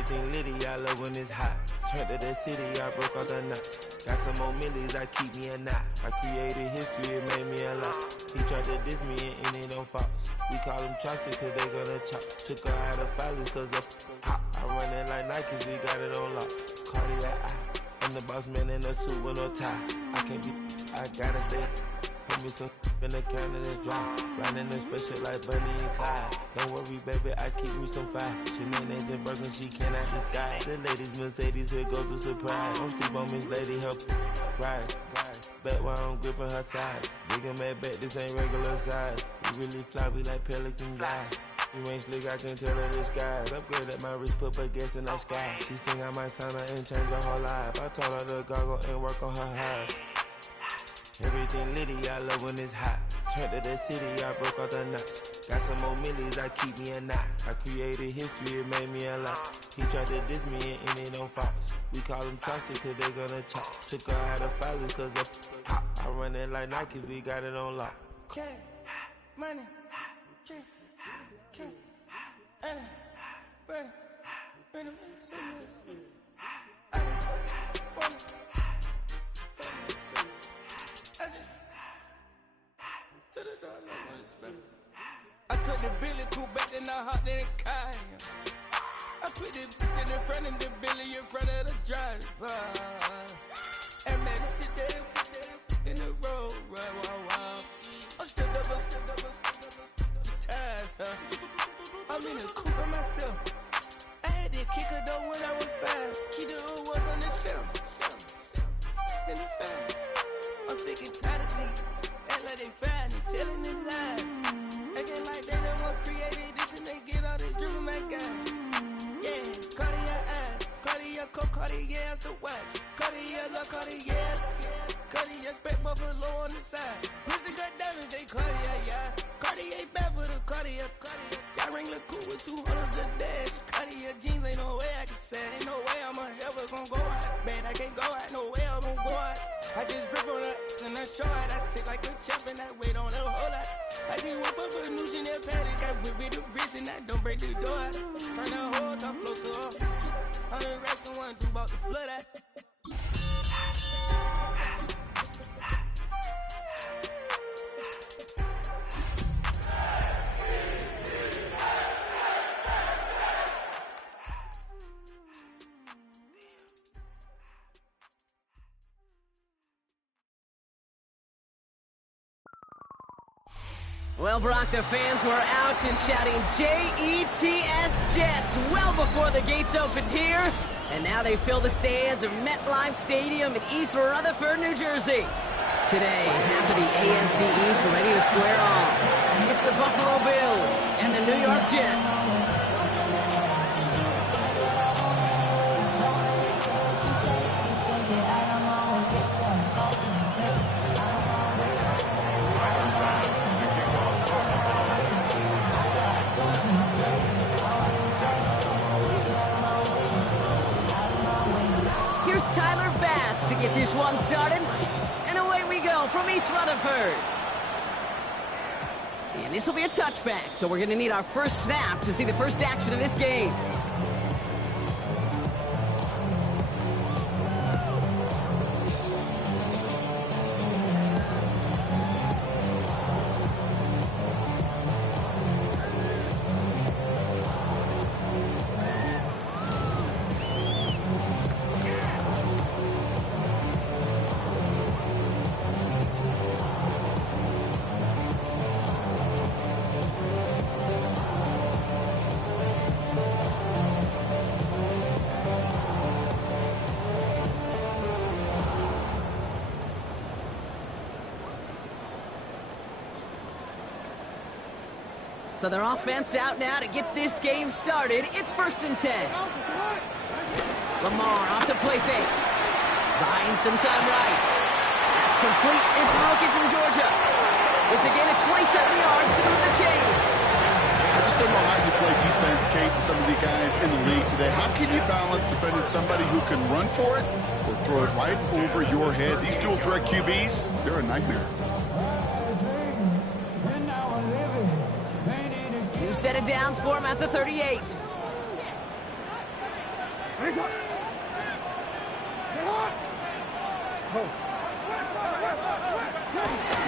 Everything litty, I love when it's hot. Turned to the city, I broke all the knots. Got some more millies, I keep me a knot. I created history, it made me a lot. He tried to diss me and it don't false. We call them Chaucer cause they gonna chop. Took her out of filers cause of hot. I run it like Nike, we got it on lock. Cardiac eye, I'm the boss man in a suit with no tie. I can't be, I gotta stay. Put me some in the counter that's dry. Riding in spaceship like Bunny and Clyde. Don't worry, baby, I keep me some fire. Shenanigans and Birkin, she cannot decide. The ladies, Mercedes, here go to surprise. Don't sleep on Miss Lady, help ride. Back while I'm gripping her side. Big and mad back, this ain't regular size. You really fly, we like pelican guys. You ain't slick, I can tell her the skies. Upgrade at my wrist, put her gas in the sky. She think I might sign her and change her whole life. I told her to goggle and work on her highs. Everything litty, I love when it's hot. Turned to the city, I broke all the knots. Got some more millies, I keep me a knot. I created history, it made me a lot. He tried to diss me and it don't false. We call them Chaucer cause they gonna chop. Took her out of filers cause of hot. I run it like Nike, we got it on lock. Cash, money, cash, money, money, to the door, no one spell. I took the Billy cool back, then I hopped in the car. I put the in front of the Billy in front of the driver. And man, sit there in the road, right, wow. I'm still double, the tires, huh? I'm in the coupe by myself. I had to kick her though when I was 5. Keep the old ones on the shelf. In the fan. I'm sick and tired of me. Act like they find it, telling them lies. Acting like they the one created this and they get all they driven my guys. Yeah, Cartier eyes, Cartier coat, Cartier as the watch. Cartier look, Cartier, Cartier spec buffalo on the side. Pussy got diamonds, they Cartier, yeah. Cartier bad for the Cartier. Sky ring look cool with 200 the dash. Cartier jeans, ain't no way I can say. Ain't no way I'm ever gonna go out. Man, I can't go out, no way I'm gonna go out. I just grip on her and I show it. I sit like a champ and I wait on her whole lot. I just whip up a new Chanel paddock. I whip with the wrist and I don't break the door out. Turn the whole top flow to her. 100 racks and 1 2 about the flood out. Well, Brock, the fans were out and shouting J-E-T-S Jets well before the gates opened here. And now they fill the stands of MetLife Stadium in East Rutherford, New Jersey. Today, half of the AFC East ready to square off. It's the Buffalo Bills and the New York Jets. Tyler Bass to get this one started. And away we go from East Rutherford. And this will be a touchback, so we're going to need our first snap to see the first action of this game. So their offense out now to get this game started. It's 1st and 10. Lamar off the play fake. Buying some time right. That's complete. It's a rookie from Georgia. It's a gain of 27 yards to move the chains. I just don't know how you play defense, Kate, and some of the guys in the league today. How can you balance defending somebody who can run for it or throw it right over your head? These dual threat QBs, they're a nightmare. New set of downs for him at the 38.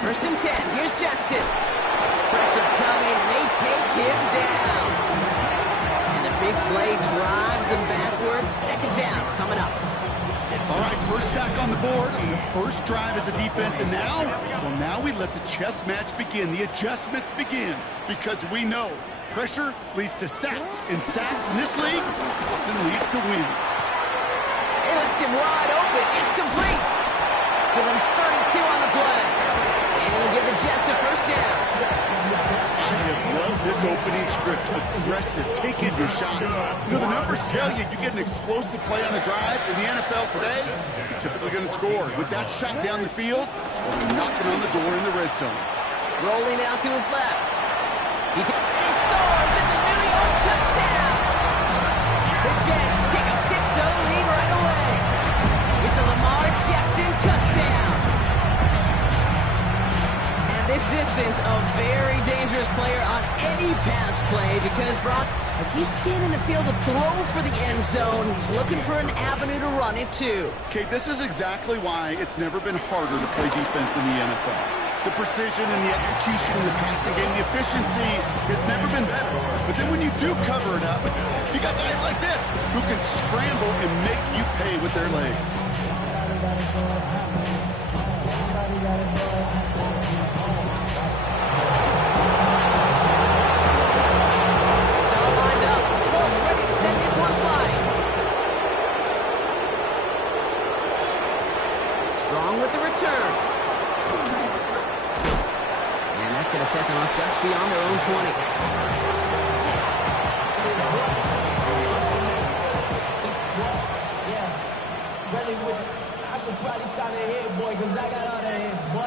First and 10. Here's Jackson. Pressure coming, and they take him down. And the big play drives them backwards. Second down coming up. All right, first sack on the board on the first drive as a defense, and now we let the chess match begin, the adjustments begin, because we know pressure leads to sacks, and sacks in this league often leads to wins. They left him wide open. It's complete. Give him 32 on the play. And it'll give the Jets a first down. I have loved this opening script. Aggressive, taking your shots. You know, the numbers tell you get an explosive play on a drive. In the NFL today, you're typically going to score. With that shot down the field, or knocking on the door in the red zone. Rolling out to his left. And he scores. It's a New York touchdown. The Jets take a 6-0 lead right away. It's a Lamar Jackson touchdown. And this distance, a very dangerous player on any pass play because, Brock, as he's scanning the field to throw for the end zone, he's looking for an avenue to run it to. Okay, this is exactly why it's never been harder to play defense in the NFL. The precision and the execution in the passing game, the efficiency has never been better. But then when you do cover it up, you got guys like this who can scramble and make you pay with their legs. It's all lined up. Folk ready to set this one flying. Strong with the return. That's going to set them up just beyond their own 20. Yeah, really I should probably sign a head, boy, because I got all the hits, boy.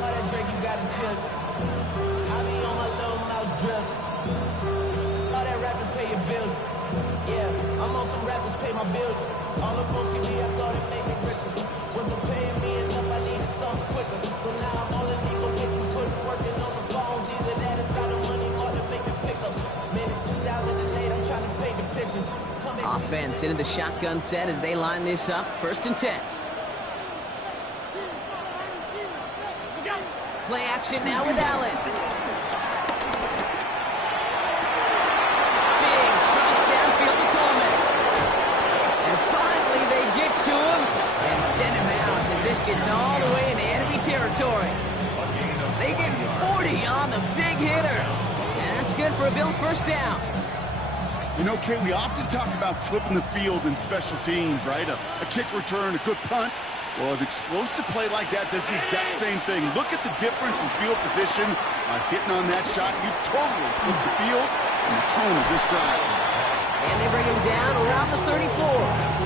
All that drink, you got to chill. I be on my little mouse drip. All that rapping, pay your bills. Yeah, I'm on some rappers, pay my bills. All the books TV, I thought it made me richer. Wasn't paying me enough, I needed something quicker. So now I'm all in legal case, we put working on the phones. Either that or try to money more to make me pick up. Man, it's 2008, I'm trying to paint the picture. Offense into the shotgun set as they line this up. First and 10. Play action now with Allen. Big strike downfield to Coleman. And finally they get to him and send him out as this gets all the way into enemy territory. They get 40 on the big hitter. And that's good for a Bills first down. You know, Kate, we often talk about flipping the field in special teams, right? A kick return, a good punt. Well, an explosive play like that does the exact same thing. Look at the difference in field position. Hitting on that shot, you've totally flipped the field and the tone of this drive. And they bring him down around the 34.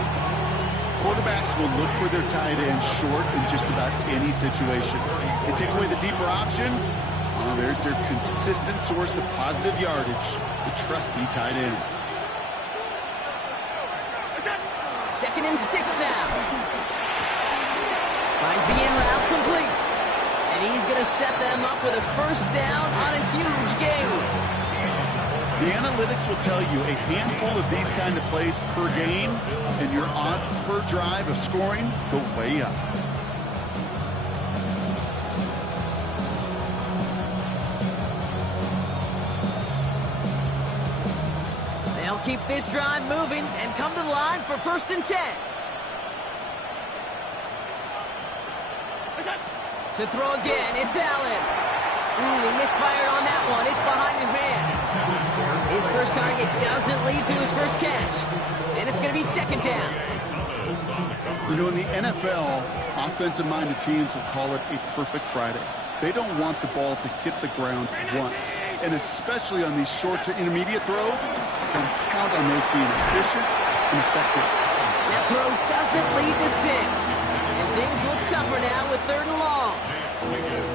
Quarterbacks will look for their tight end short in just about any situation. They take away the deeper options. Oh, there's their consistent source of positive yardage, the trusty tight end. 2nd and 6 now. Finds the in route complete. And he's going to set them up with a first down on a huge gain. The analytics will tell you a handful of these kind of plays per game, and your odds per drive of scoring go way up. They'll keep this drive moving and come to the line for 1st and 10. To throw again, it's Allen. He misfired on that one. It's behind his man. His first target doesn't lead to his first catch. And it's going to be 2nd down. You know, in the NFL, offensive-minded teams will call it a perfect Friday. They don't want the ball to hit the ground once. And especially on these short to intermediate throws, don't count on those being efficient and effective. That throw doesn't lead to 6. And things look tougher now with 3rd and long.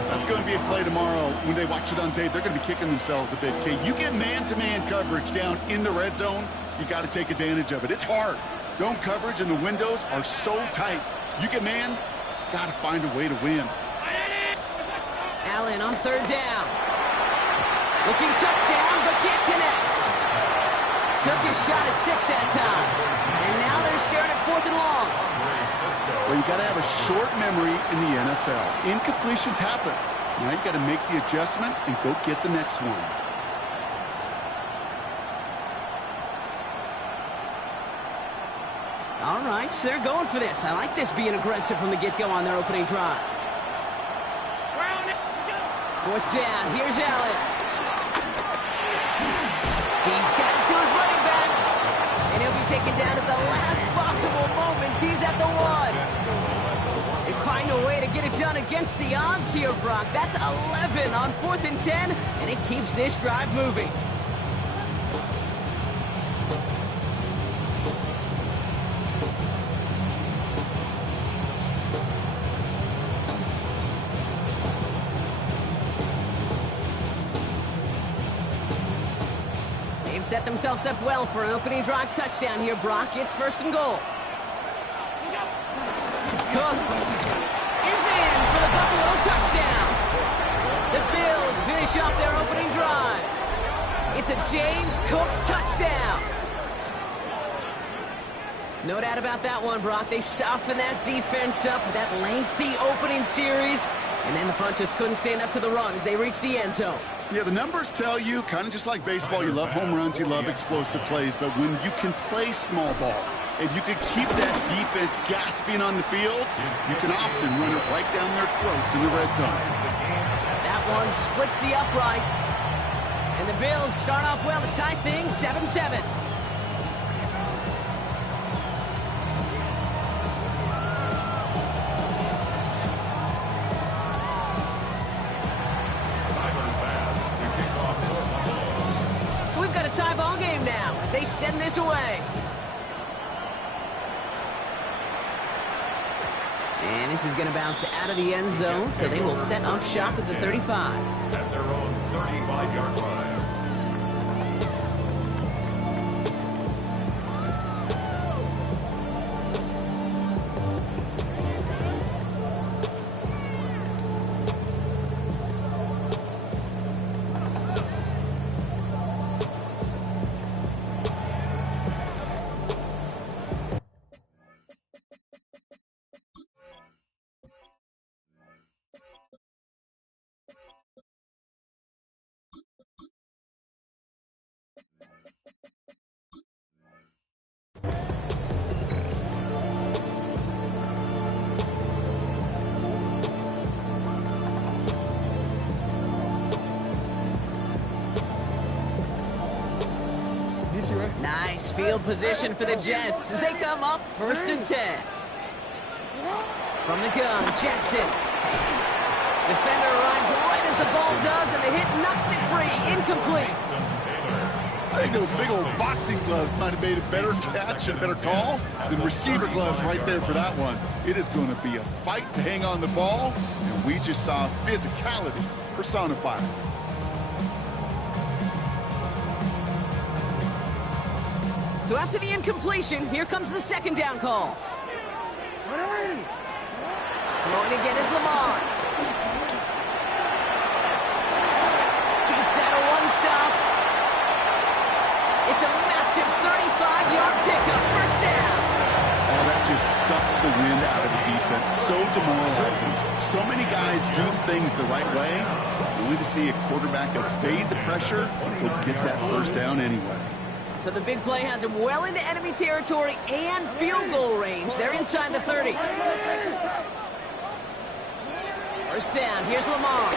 That's going to be a play tomorrow. When they watch it on tape, they're going to be kicking themselves a bit. Okay, you get man-to-man coverage down in the red zone, you got to take advantage of it. It's hard. Zone coverage and the windows are so tight. You get man, got to find a way to win. Allen on 3rd down. Looking touchdown, but can't connect. Took his shot at 6 that time. you got to have a short memory in the NFL. Incompletions happen. Now you got to make the adjustment and go get the next one. All right, so they're going for this. I like this being aggressive from the get-go on their opening drive. Fourth down, here's Allen. He's got it to his running back. And he'll be taken down at the last possible moment. He's at the 1. They find a way to get it done against the odds here, Brock. That's 11 on 4th and 10, and it keeps this drive moving. Set themselves up well for an opening drive touchdown here, Brock. It's 1st and goal. Cook is in for the Buffalo touchdown. The Bills finish off their opening drive. It's a James Cook touchdown. No doubt about that one, Brock. They softened that defense up with that lengthy opening series, and then the front just couldn't stand up to the run as they reached the end zone. Yeah, the numbers tell you, kind of just like baseball, you love home runs, you love explosive plays, but when you can play small ball and you can keep that defense gasping on the field, you can often run it right down their throats in the red zone. That one splits the uprights. And the Bills start off well to tie things 7-7. Tie ball game now as they send this away. And this is going to bounce out of the end zone, so they will set up shop at the 35. At their own 35-yard line. Nice field position for the Jets as they come up 1st and 10. From the gun, Jackson. Defender arrives right as the ball does, and the hit knocks it free. Incomplete. I think those big old boxing gloves might have made a better catch and a better call than receiver gloves right there for that one. It is going to be a fight to hang on the ball, and we just saw physicality personified. So after the incompletion, here comes the 2nd down call. Throwing again is Lamar. Takes out a one-stop. It's a massive 35-yard pickup, 1st down. Oh, that just sucks the wind out of the defense. So demoralizing. So many guys do things the right way, only to see a quarterback evade the pressure and get that 1st down anyway. So the big play has him well into enemy territory and field goal range. They're inside the 30. 1st down, here's Lamar.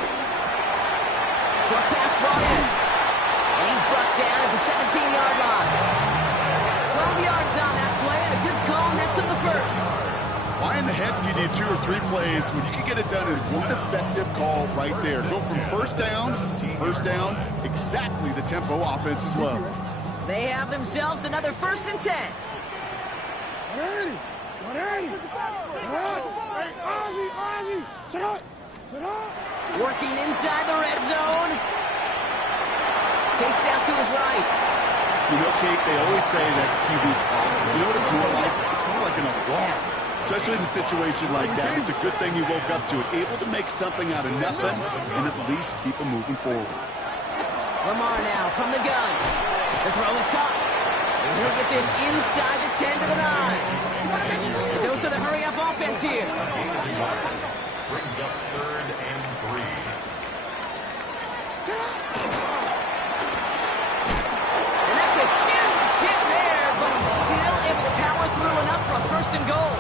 Short pass brought in. And he's brought down at the 17-yard line. 12 yards on that play, and a good call nets him the 1st. Why in the heck do you need 2 or 3 plays when you can get it done in one effective call right there? Go from 1st down to 1st down, exactly the tempo offenses love. They have themselves another 1st and 10. Working inside the red zone. Chased out to his right. You know, Kate, they always say that QB clock. You know what it's more like? It's more like an alarm. Especially in a situation like that. It's a good thing you woke up to it. Able to make something out of nothing and at least keep them moving forward. Lamar now from the gun. The throw is caught. And he'll get this inside the 10 to the 9. A dose of the hurry-up offense is here. Brings up 3rd and 3. And that's a huge hit there, but he's still able to power through enough for a 1st and goal.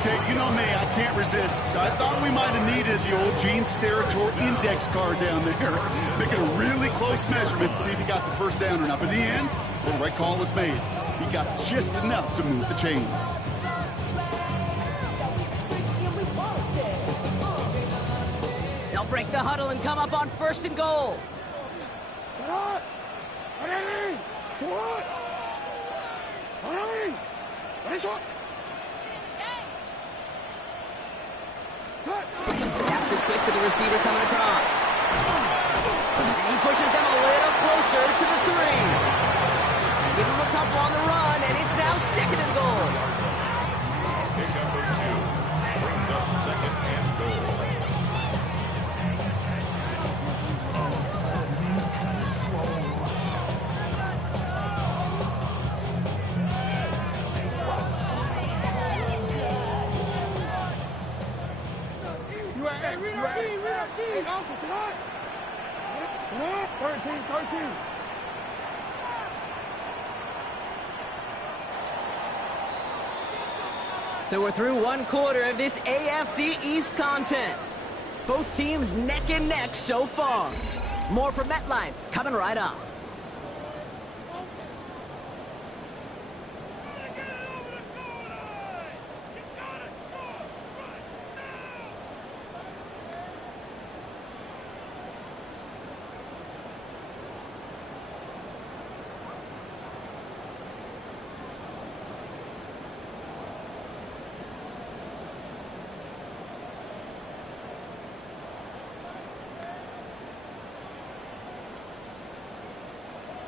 Okay, you know me, I can't resist. I thought we might have needed the old Gene Steratore index card down there. Making a really close measurement to see if he got the 1st down or not. But in the end, the right call was made. He got just enough to move the chains. They'll break the huddle and come up on 1st and goal. Taps it quick to the receiver coming across. And he pushes them a little closer to the 3. Give him a couple on the run, and it's now 2nd and goal. Pick number 2 brings up 2nd and goal. So we're through 1 quarter of this AFC East contest. Both teams neck and neck so far. More from MetLife coming right up.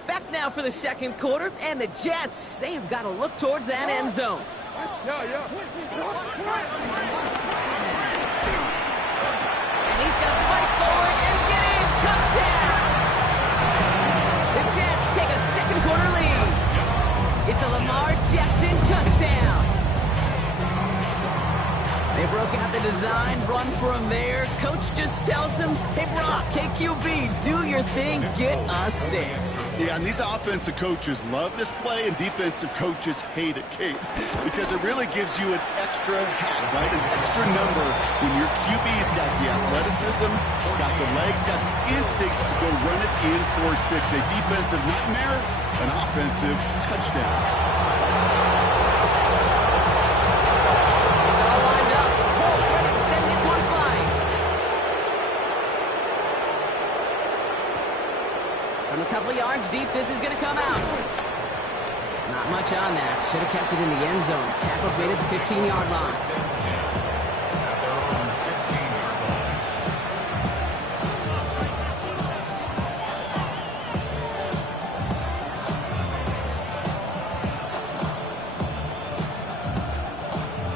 Back now for the 2nd quarter, and the Jets, they have got to look towards that end zone. And he's going to fight forward and get in. Touchdown! The Jets take a 2nd quarter lead. It's a Lamar Jackson touchdown. They broke out the design, run for him there. Coach just tells him, hey, Brock, KQB, do your thing, get us 6. Yeah, and these offensive coaches love this play, and defensive coaches hate it, Kate, because it really gives you an extra hat, right? An extra number when your QB's got the athleticism, got the legs, got the instincts to go run it in for 6. A defensive nightmare, an offensive touchdown. From a couple of yards deep, this is going to come out. Not much on that. Should have kept it in the end zone. Tackle's made at the 15-yard line.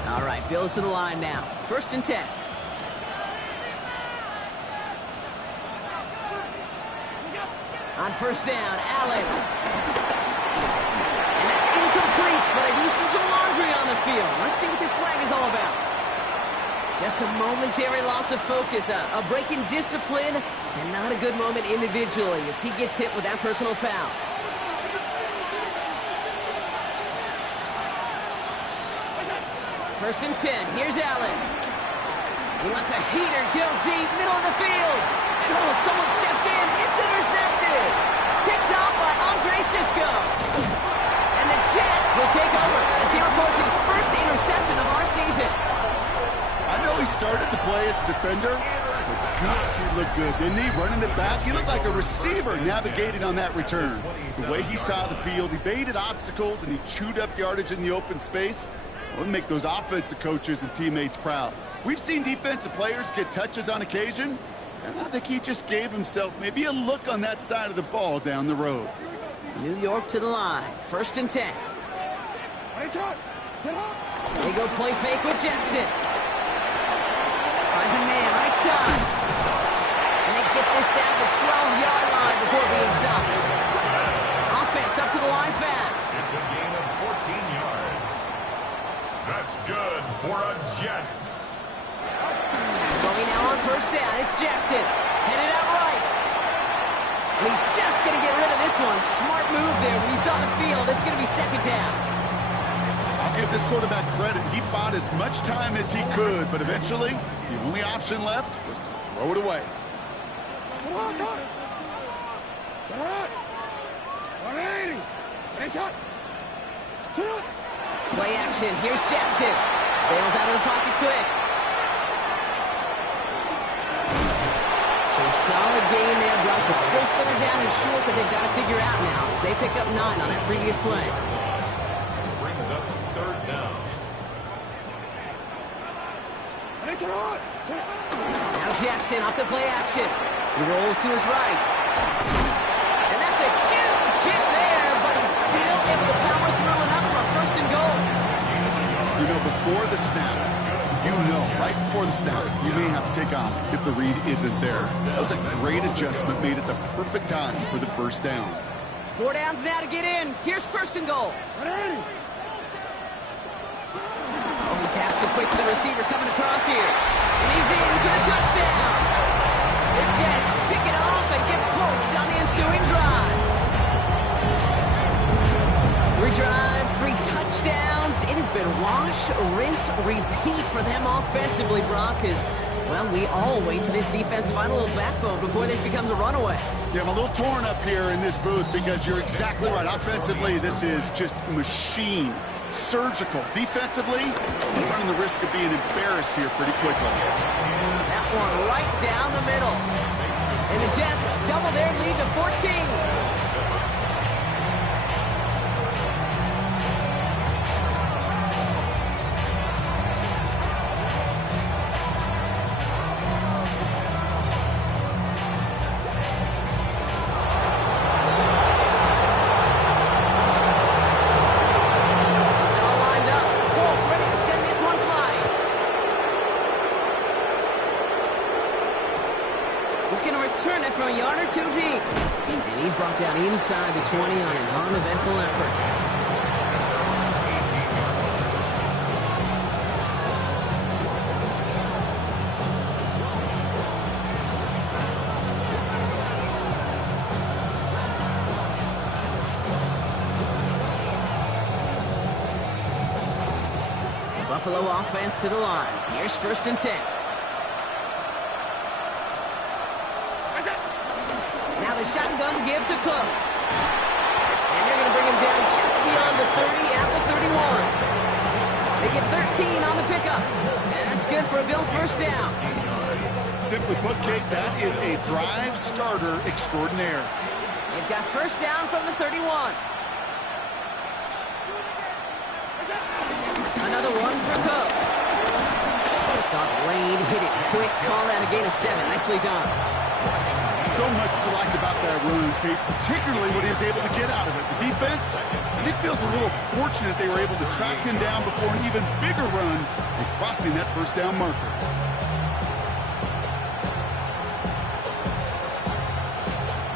All right, Bills to the line now. 1st and 10. On 1st down, Allen. And that's incomplete, but I do see some laundry on the field. Let's see what this flag is all about. Just a momentary loss of focus, a break in discipline, and not a good moment individually as he gets hit with that personal foul. First and 10, here's Allen. He lets a heater go deep, middle of the field. And oh, someone stepped in, it's intercepted. Picked off by Andre Sisco. And the Jets will take over as he reports his 1st interception of our season. I know he started to play as a defender, but gosh, he looked good, didn't he? Running it back, he looked like a receiver navigating on that return. The way he saw the field, he baited obstacles, and he chewed up yardage in the open space. It would make those offensive coaches and teammates proud. We've seen defensive players get touches on occasion, and I think he just gave himself maybe a look on that side of the ball down the road. New York to the line, 1st and 10. They go play fake with Jackson. Finds a man right side. And they get this down to the 12-yard line before being stopped. Offense up to the line fast. It's a gain of 14 yards. That's That's good for a Jets. Going now on first down, it's Jackson. Headed out right. And he's just going to get rid of this one. Smart move there. When you saw the field, it's going to be second down. I'll give this quarterback credit. He bought as much time as he could, but eventually, the only option left was to throw it away. Play action. Here's Jackson. Bails out of the pocket quick. So solid gain there, Brock, but still third down and short that they've got to figure out now as they pick up 9 on that previous play. Brings up third down. Now Jackson off the play action. He rolls to his right. And that's a huge hit there, but he's still able to power through enough for a first and goal. You know, before the snap, right before the snap, you may have to take off if the read isn't there. That was a great adjustment made at the perfect time for the first down. 4 downs now to get in. Here's first and goal. Oh, he taps it quick to the receiver coming across here. And he's in for the touchdown. The Jets pick it off and get points on the ensuing drive. 3 drives, 3 touchdowns. It has been wash, rinse, repeat for them offensively, Brock, as, well, we all wait for this defense to find a little backbone before this becomes a runaway. Yeah, I'm a little torn up here in this booth because you're exactly right. Offensively, this is just machine. Surgical. Defensively, you're running the risk of being embarrassed here pretty quickly. That one right down the middle. And the Jets double their lead to 14. Turn it from a yard or 2 deep. And he's brought down inside the 20 on an uneventful effort. Buffalo offense to the line. Here's first and 10. The shotgun give to Cook. And they're going to bring him down just beyond the 30 at the 31. They get 13 on the pickup. And that's good for a Bills first down. Simply put, Kate, that is a drive starter extraordinaire. They've got first down from the 31. Another one for Cook. Saw the lane, hit it quick, call that a gain of 7. Nicely done. So much to like about that run, Kate, particularly what he was able to get out of it. The defense, I think, feels a little fortunate they were able to track him down before an even bigger run and crossing that first down marker.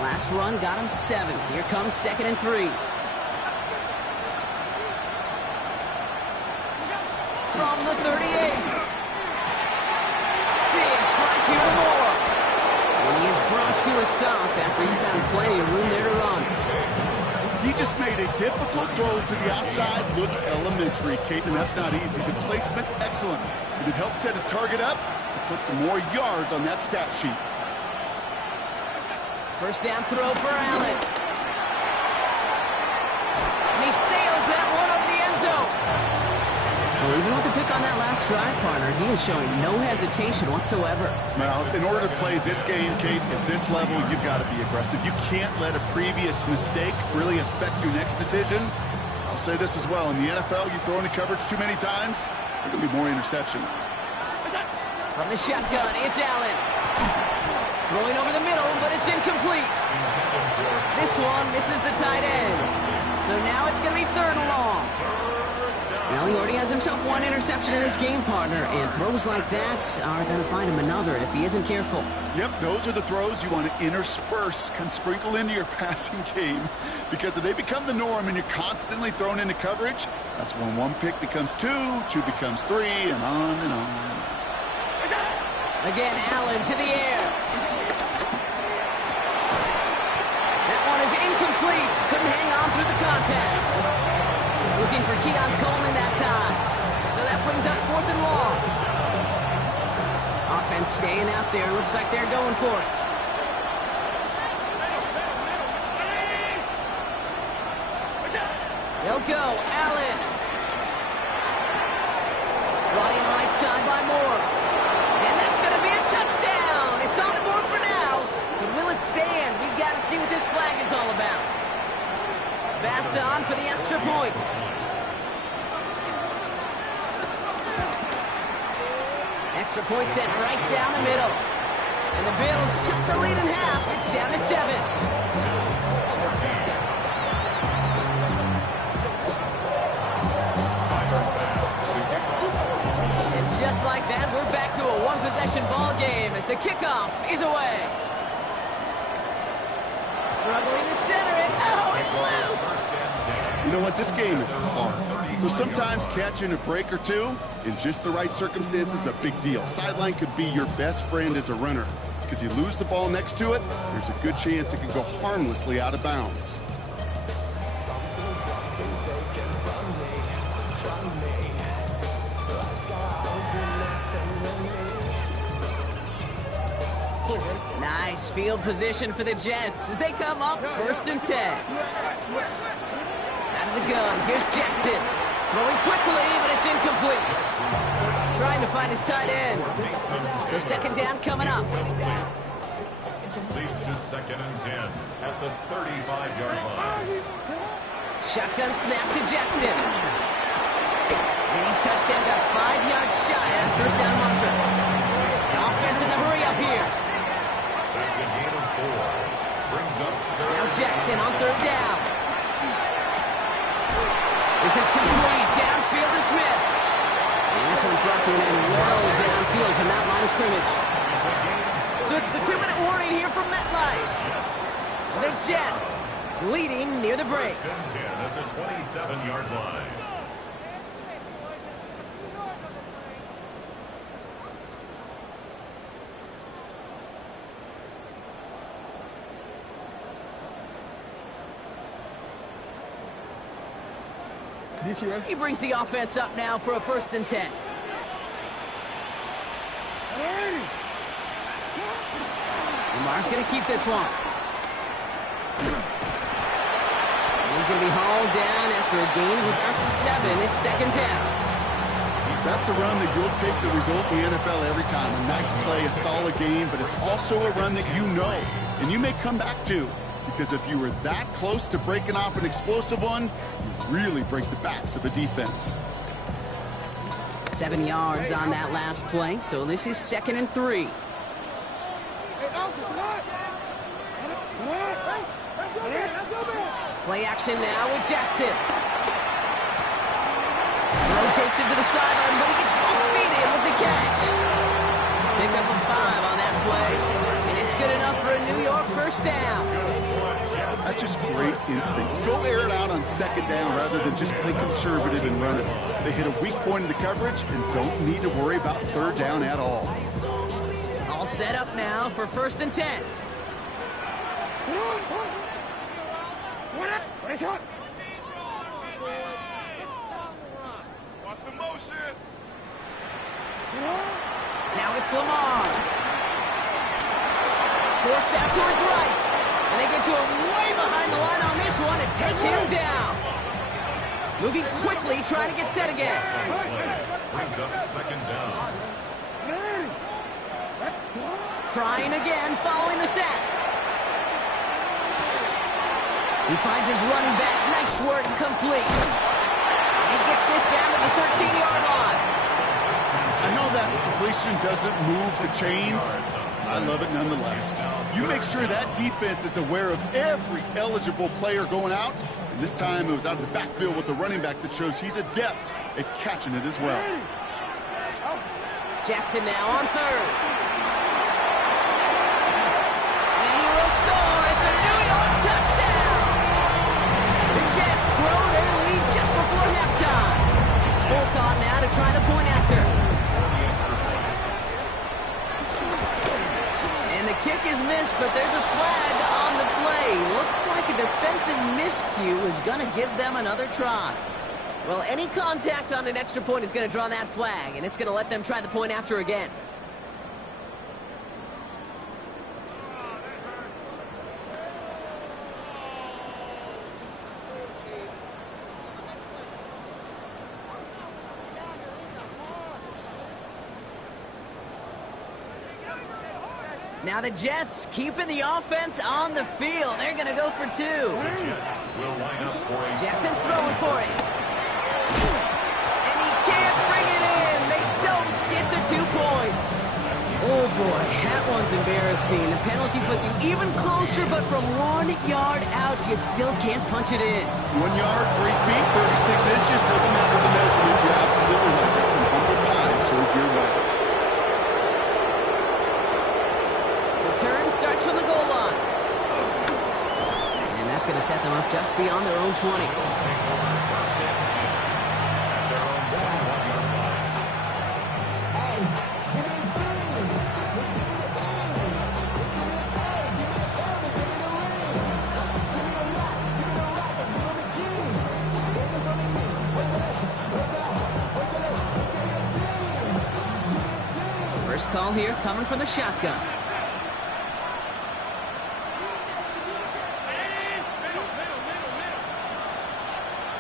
Last run got him 7. Here comes 2nd and 3. From the 38. Big strike here to Moore. He is brought to a stop after he found plenty of room there to run. He just made a difficult throw to the outside look elementary, Kate, and that's not easy. The placement, excellent. It would help set his target up to put some more yards on that stat sheet. First down throw for Allen. And he sails that one over the end zone. Well, even with the pick on that last drive, partner, he was showing no hesitation whatsoever. Well, in order to play this game, Kate, at this level, you've got to be aggressive. You can't let a previous mistake really affect your next decision. I'll say this as well. In the NFL, you throw into coverage too many times, there are going to be more interceptions. From the shotgun, it's Allen. Throwing over the middle, but it's incomplete. This one misses the tight end. So now it's going to be 3rd and long. Well, he already has a himself one interception in this game, partner, and throws like that are going to find him another if he isn't careful. Yep, those are the throws you want to intersperse and sprinkle into your passing game, because if they become the norm and you're constantly thrown into coverage, that's when one pick becomes two, two becomes three, and on and on. Again, Allen to the air. That one is incomplete. Couldn't hang on through the contact. Looking for Keon Coleman that time. So that brings up 4th and long. Offense staying out there. Looks like they're going for it. They'll go. Allen. Running right side by Moore. And that's going to be a touchdown. It's on the board for now. But will it stand? We've got to see what this flag is all about. Bass on for the extra point. Extra point sent right down the middle. And the Bills chop the lead in half. It's down to 7. And just like that, we're back to a one-possession ball game as the kickoff is away. Struggling to center it. Oh, it's loose. You know what? This game is hard. So sometimes catching a break or two in just the right circumstances is a big deal. Sideline could be your best friend as a runner, because you lose the ball next to it, there's a good chance it could go harmlessly out of bounds. Nice field position for the Jets as they come up 1st and 10. Out of the gun, here's Jackson. Throwing quickly, but it's incomplete. Trying to find his tight end. So 2nd down coming up. Leads to 2nd and 10 at the 35-yard line. Shotgun snap to Jackson. And he's touchdown, got 5 yards shy of 1st down marker. The offense in the hurry up here. That's a gain of 4. Brings up 3rd. Now Jackson on 3rd down. This is complete. Downfield to Smith. And this one's brought to an end well downfield from that line of scrimmage. So it's the 2-minute warning here from MetLife. The Jets leading near the break. 1st and 10 at the 27-yard line. He brings the offense up now for a 1st and 10. Lamar's going to keep this one. He's going to be hauled down after a gain of about 7. It's 2nd down. That's a run that you'll take the result in the NFL every time. A nice play, a solid game, but it's also a run that you know, and you may come back to. Because if you were that close to breaking off an explosive one, you really break the backs of a defense. 7 yards on that last play, so this is 2nd and 3. Play action now with Jackson. Rotates into the sideline, but he gets both feet in with the catch. Pick up a 5 on that play, and it's good enough for a New York 1st down. That's just great instincts. Go air it out on 2nd down rather than just play conservative and run it. They hit a weak point in the coverage and don't need to worry about 3rd down at all. All set up now for 1st and 10. Watch the motion. Now it's Lamar. Forced out to his right. And they get to him way behind the line on this one and take him down. Moving quickly, trying to get set again. Brings up 2nd down. Trying again, following the sack. He finds his running back. Nice work, complete. He gets this down to the 13-yard line. I know that completion doesn't move the chains, I love it nonetheless. You make sure that defense is aware of every eligible player going out. And this time it was out of the backfield with the running back that shows he's adept at catching it as well. Jackson now on third. And he will score. It's a New York touchdown. The Jets grow their lead just before halftime. Kobk now to try the point after. And the kick is missed, but there's a flag on the play. Looks like a defensive miscue is going to give them another try. Well, any contact on an extra point is going to draw that flag, and it's going to let them try the point after again. Now the Jets keeping the offense on the field. They're going to go for two. The Jets will line up for a Jackson throwing for it. And he can't bring it in. They don't get the 2 points. Oh, boy, that one's embarrassing. The penalty puts you even closer, but from 1 yard out, you still can't punch it in. 1 yard, 3 feet, 36 inches. Doesn't matter the measurement. You're absolutely right. That's some humble pie served your way. Turn starts from the goal line. And that's going to set them up just beyond their own 20. First call here coming from the shotgun.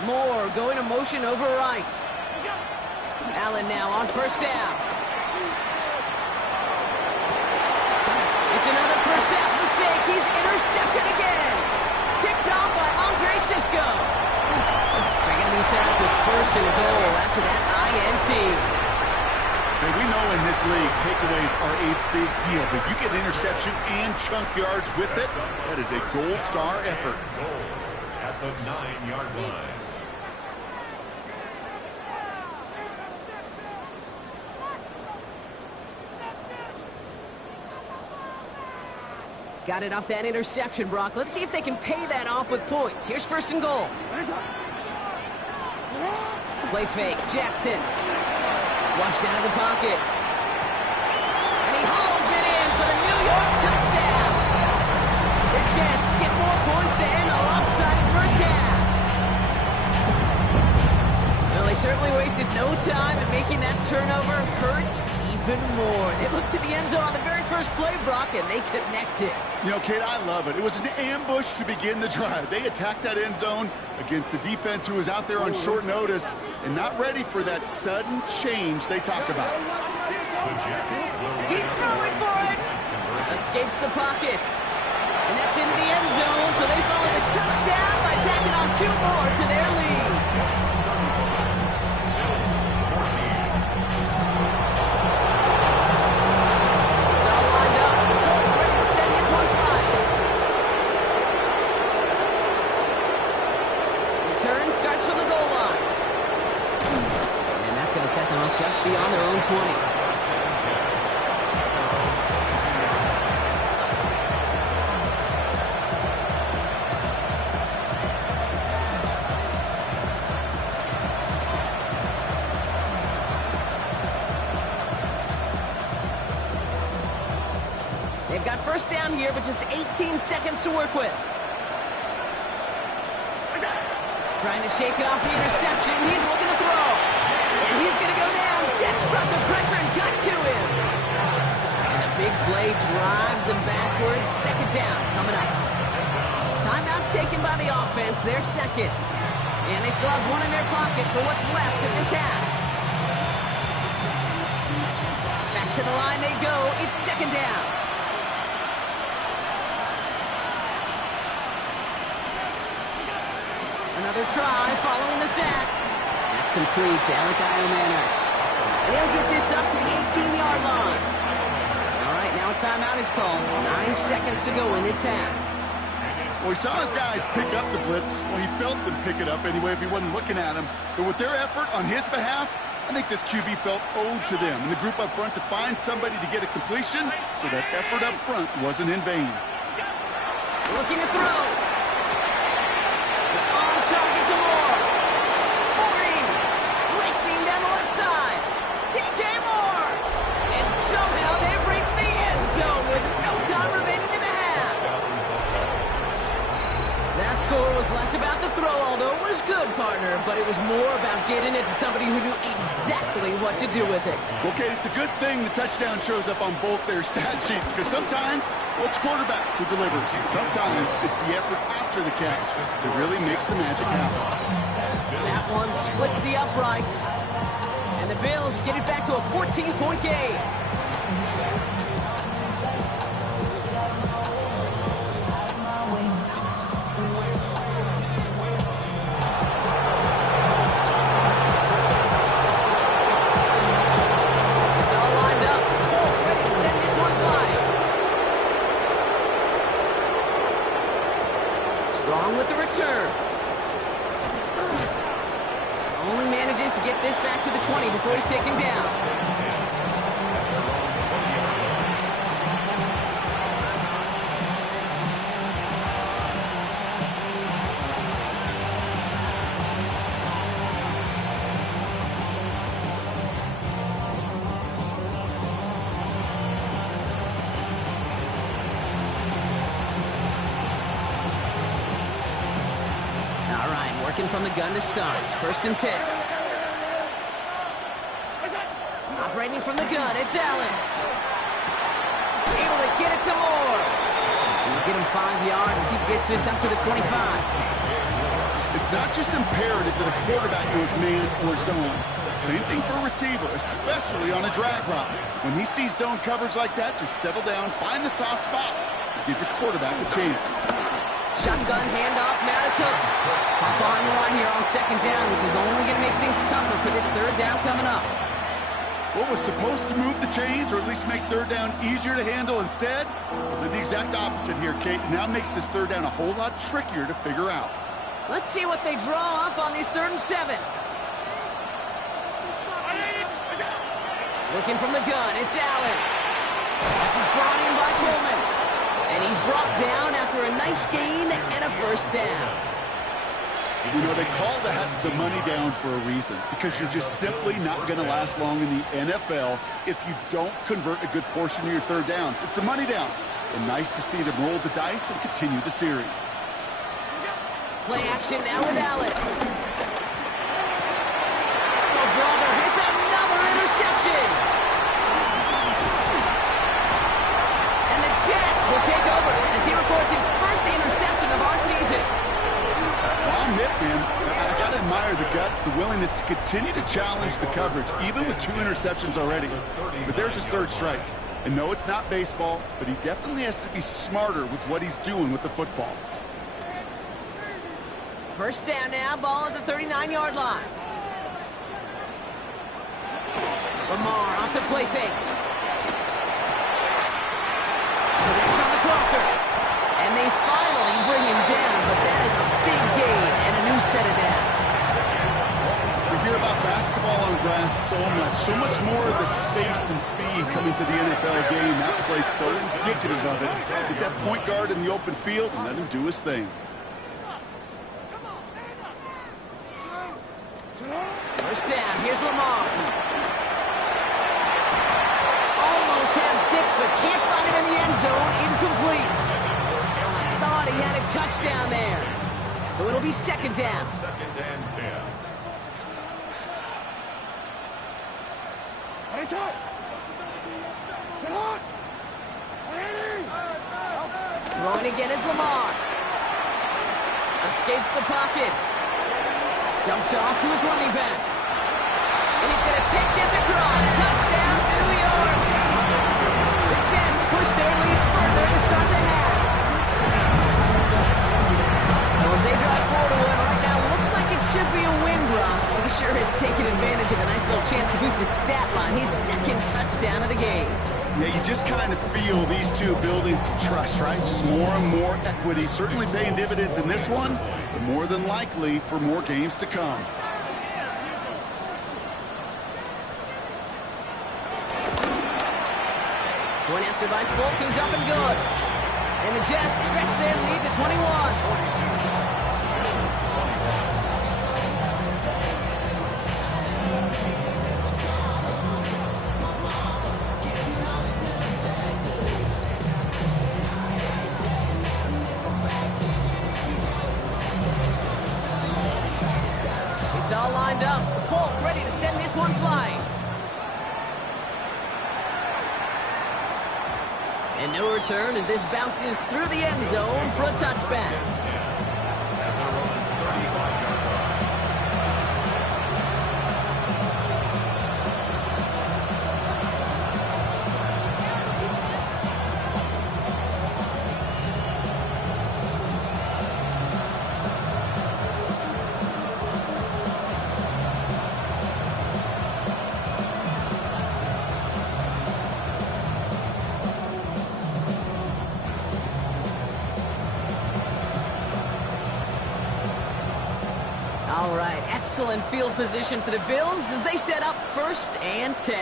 Moore going to motion over right. Allen now on first down. It's another first down mistake. He's intercepted again. Picked off by Andre Sisco. They're going to be set up with first and goal after that INT. Hey, we know in this league, takeaways are a big deal, but you get an interception and chunk yards with it. That is a gold star effort. Goal at the 9-yard line. Got it off that interception, Brock. Let's see if they can pay that off with points. Here's first and goal. Play fake. Jackson. Washed out of the pocket. And he hauls it in for the New York touchdown. The Jets get more points to end a lopsided first half. Well, they certainly wasted no time in making that turnover hurt even more. They looked to the end zone on the very first play, Brock, and they connected. You know, Kate, I love it. It was an ambush to begin the drive. They attacked that end zone against a defense who was out there on short notice and not ready for that sudden change they talk about. He's throwing for it. Escapes the pocket. And that's into the end zone, so they follow the touchdown by tacking on 2 more to their lead. Set them up just beyond their own 20. They've got first down here, but just 18 seconds to work with. Trying to shake off the interception. He's looking to throw. And he's going to go down. Jets brought the pressure and got to him. And a big play drives them backwards. Second down coming up. Timeout taken by the offense. Their second. And they still have one in their pocket for what's left of this half. Back to the line they go. It's second down. Another try following the sack. That's complete to Alec Iomana. And he'll get this up to the 18-yard line. All right, now Now a timeout is called. 9 seconds to go in this half. Well, he saw his guys pick up the blitz. Well, he felt them pick it up anyway if he wasn't looking at him. But with their effort on his behalf, I think this QB felt owed to them and the group up front to find somebody to get a completion, so that effort up front wasn't in vain. Looking to throw. It's on target to Moore. 40. Racing down the left side. TJ Moore. And somehow they reach the end zone with no time remaining in the half. That score was less about the throw, although it was good, partner, but it was more about getting it to somebody who knew exactly what to do with it. Okay, it's a good thing the touchdown shows up on both their stat sheets, because sometimes, well, it's quarterback who delivers, and sometimes it's the effort after the catch that really makes the magic happen. That one splits the uprights, and the Bills get it back to a 14-point game. With the return. Only manages to get this back to the 20 before he's taken down. From the gun to start. 1st and 10. Operating from the gun, it's Allen. Able to get it to Moore. He'll get him 5 yards as he gets this up to the 25. It's not just imperative that a quarterback knows man or zone. Same thing for a receiver, especially on a drag route. When he sees zone coverage like that, just settle down, find the soft spot, and give your quarterback a chance. Shotgun handoff now to Cook. Hop on the line here on 2nd down, which is only going to make things tougher for this 3rd down coming up. What was supposed to move the chains, or at least make 3rd down easier to handle instead, did the exact opposite here, Kate. Now makes this 3rd down a whole lot trickier to figure out. Let's see what they draw up on this 3rd and 7. Looking from the gun, it's Allen. This is brought in by Coleman. And he's brought down after a nice gain and a 1st down. You know, they call that the money down for a reason, because you're just simply not going to last long in the NFL if you don't convert a good portion of your 3rd downs. It's the money down. And nice to see them roll the dice and continue the series. Play action now with Allen. Oh, brother, it's another interception. Jets will take over as he records his 1st interception of our season. Well, I'm hit, man. I got to admire the guts, the willingness to continue to challenge the coverage, even with 2 interceptions already. But there's his 3rd strike. And no, it's not baseball, but he definitely has to be smarter with what he's doing with the football. 1st down now, ball at the 39-yard line. Lamar off the play fake. Connects on the crosser. And they finally bring him down, but that is a big gain and a new set of downs. We hear about basketball on grass so much more of the space and speed coming to the NFL game. That play so indicative of it. Get that point guard in the open field and let him do his thing. 1st down, here's Lamar. Almost had 6, but can't find him in the end zone. Incomplete. Thought he had a touchdown there. So it'll be 2nd down. 2nd and 10. Throwing again is Lamar. Escapes the pocket. Dumped off to his running back. And he's going to take this across. Touchdown, New York. The Jets push their lead further to start the half. Well, as they drive 4-1 right now, looks like it should be a win, Brock. He sure has taken advantage of a nice little chance to boost his stat line. His 2nd touchdown of the game. Yeah, you just kind of feel these two building some trust, right? Just more and more equity, certainly paying dividends in this one, but more than likely for more games to come. Going after by Folk is up and good. And the Jets stretch their lead to 21. It's all lined up. Folk ready to send this one flying. And no return as this bounces through the end zone for a touchback. All right, excellent field position for the Bills as they set up 1st and 10.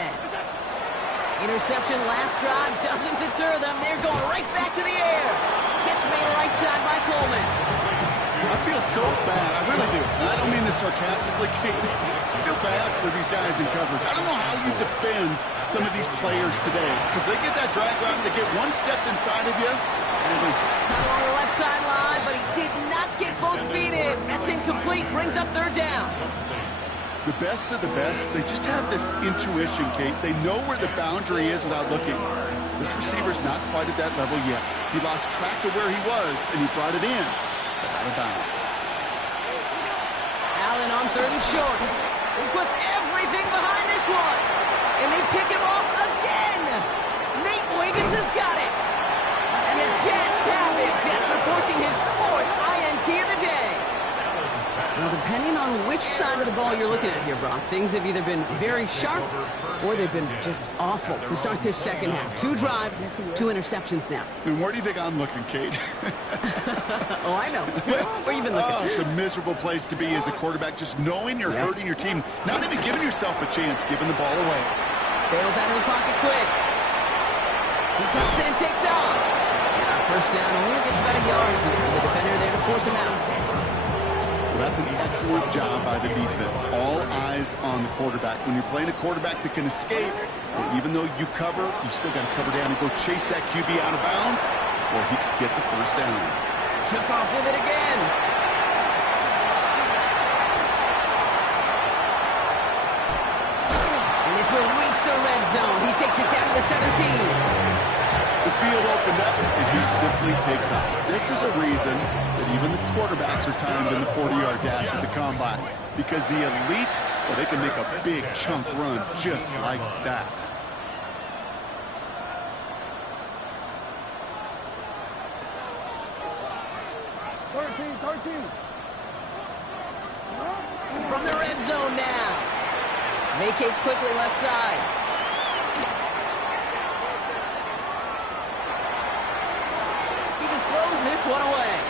Interception last drive doesn't deter them. They're going right back to the air. Catch made right side by Coleman. I feel so bad. I really do. I don't mean this sarcastically, Kate. I feel bad for these guys in coverage. I don't know how you defend some of these players today because they get that drag route and they get one step inside of you. Not along the left sideline, but he did not get both feet in. That's incomplete. Brings up 3rd down. The best of the best, they just have this intuition, Kate. They know where the boundary is without looking. This receiver's not quite at that level yet. He lost track of where he was, and he brought it in. But out of bounds. Allen on 3rd and short. He puts everything behind this one. And they pick him off again. Nate Wiggins has got it. And the Jets have it after forcing his 4th INT of the day. Well, depending on which side of the ball you're looking at here, Brock, things have either been very sharp or they've been just awful to start this second half. 2 drives, 2 interceptions now. And where do you think I'm looking, Kate? Oh, I know. Where you been looking? Oh, it's a miserable place to be as a quarterback, just knowing you're hurting your team. Not even giving yourself a chance, giving the ball away. Bails out of the pocket quick. He tucks it and takes off. Yeah, 1st down only gets about a yard here. The defender there to force him out. That's an excellent job by the defense. All eyes on the quarterback. When you're playing a quarterback that can escape, well, even though you cover, you still got to cover down and go chase that QB out of bounds, or he could get the 1st down. Took off with it again. And this will reach the red zone. He takes it down to the 17. The field opened up, and he simply takes off. This is a reason that even the quarterbacks are timed in the 40-yard dash at the combine, because the elite, well, they can make a big chunk run just like that. From the red zone now. Vacates quickly left side. Throws this one away.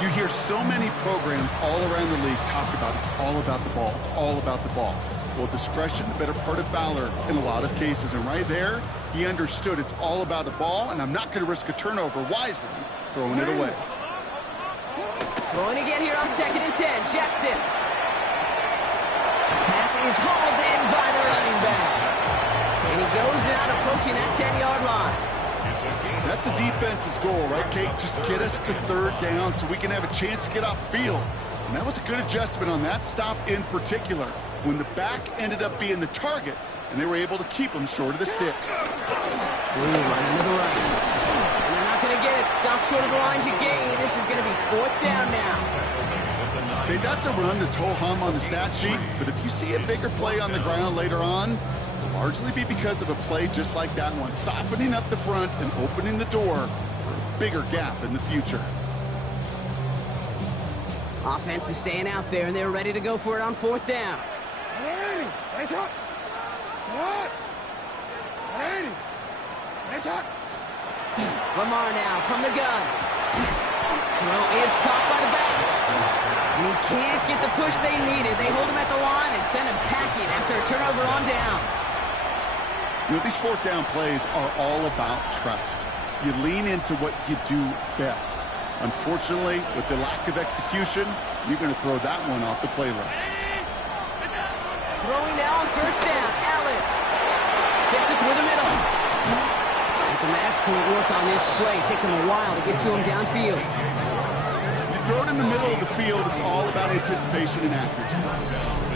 You hear so many programs all around the league talk about it's all about the ball. It's all about the ball. Well, discretion, the better part of valor in a lot of cases. And right there, he understood it's all about the ball, and I'm not going to risk a turnover wisely, throwing it away. Going to get here on 2nd and 10. Jackson. Pass is hauled in by the running back. And he goes out approaching that 10-yard line. That's a defense's goal, right, Kate? Just get us to 3rd down so we can have a chance to get off the field. And that was a good adjustment on that stop in particular, when the back ended up being the target, and they were able to keep him short of the sticks. Running to the right. And they're not going to get it. Stop short of the line to gain. This is going to be 4th down now. Hey, that's a run that's ho-hum on the stat sheet, but if you see a bigger play on the ground later on, it'll largely be because of a play just like that one, softening up the front and opening the door for a bigger gap in the future. Offense is staying out there, and they're ready to go for it on 4th down. Lamar now from the gun. Throw is caught by the back. And he can't get the push they needed. They hold him at the line and send him packing after a turnover on downs. You know, these fourth down plays are all about trust. You lean into what you do best. Unfortunately, with the lack of execution, you're going to throw that one off the playlist. Throwing now on first down. Allen fits it through the middle. And some excellent work on this play. It takes him a while to get to him downfield. You throw it in the middle of the field, it's all about anticipation and accuracy.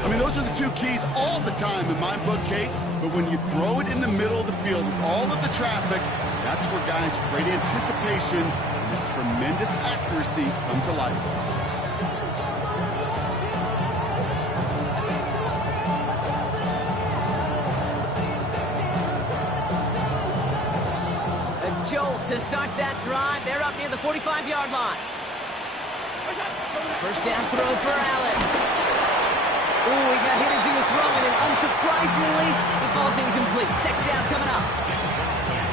I mean, those are the two keys all the time in my book, Kate. But when you throw it in the middle of the field with all of the traffic, that's where guys' great anticipation and tremendous accuracy come to life. A jolt to start that drive. They're up near the 45-yard line. First down throw for Allen. Ooh, he got hit as he was throwing, and unsurprisingly, he falls incomplete. Second down coming up.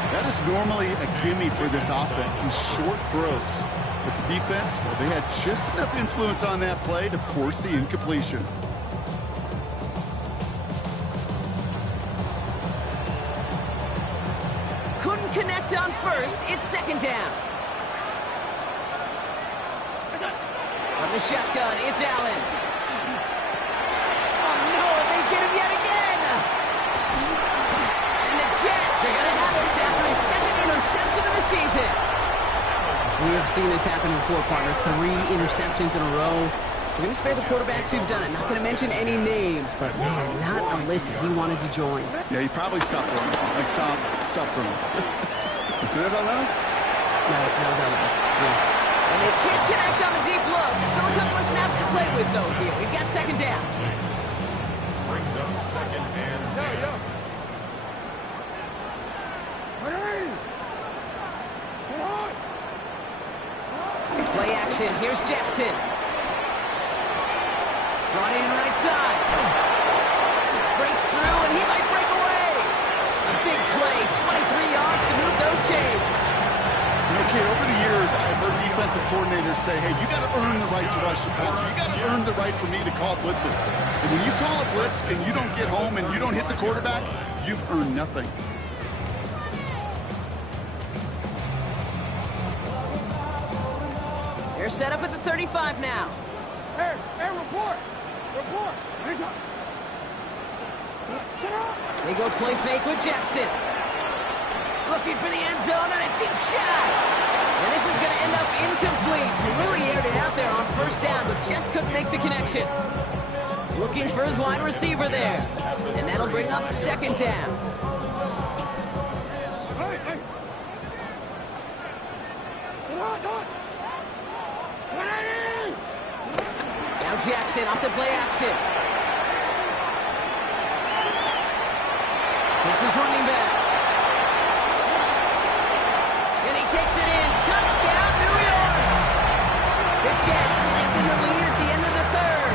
That is normally a gimme for this offense, these short throws. But the defense, well, they had just enough influence on that play to force the incompletion. Couldn't connect on first. It's second down. From the shotgun, it's Allen. Oh, no, they get him yet again. And the Jets are going to have it after his second interception of the season. We have seen this happen before, partner. 3 interceptions in a row. We're going to spare the quarterbacks who've done it. Not going to mention any names, but, man, not a list that he wanted to join. Yeah, he probably stopped throwing. Like, stop throwing. You see that out loud? No, that was out loud. Yeah. And they can't connect on the deep look. Still a couple of snaps to play with, though, here. We've got second down. Brings up second and 10. Play action. Here's Jackson. Brought in right side. Breaks through, and he might break away. A big play. 23 yards to move those chains. Okay, over the years, I've heard defensive coordinators say, hey, you got to earn the right to rush the passer. You got to earn the right for me to call blitzes. And when you call a blitz and you don't get home and you don't hit the quarterback, you've earned nothing. They're set up at the 35 now. Hey, report. They go play fake with Jackson. Looking for the end zone and a deep shot. And this is going to end up incomplete. He really aired it out there on first down, but just couldn't make the connection. Looking for his wide receiver there. And that'll bring up second down. Now Jackson off the play action. It's his running back. And he takes it in. Touchdown, New York. The Jets lengthen the lead at the end of the third.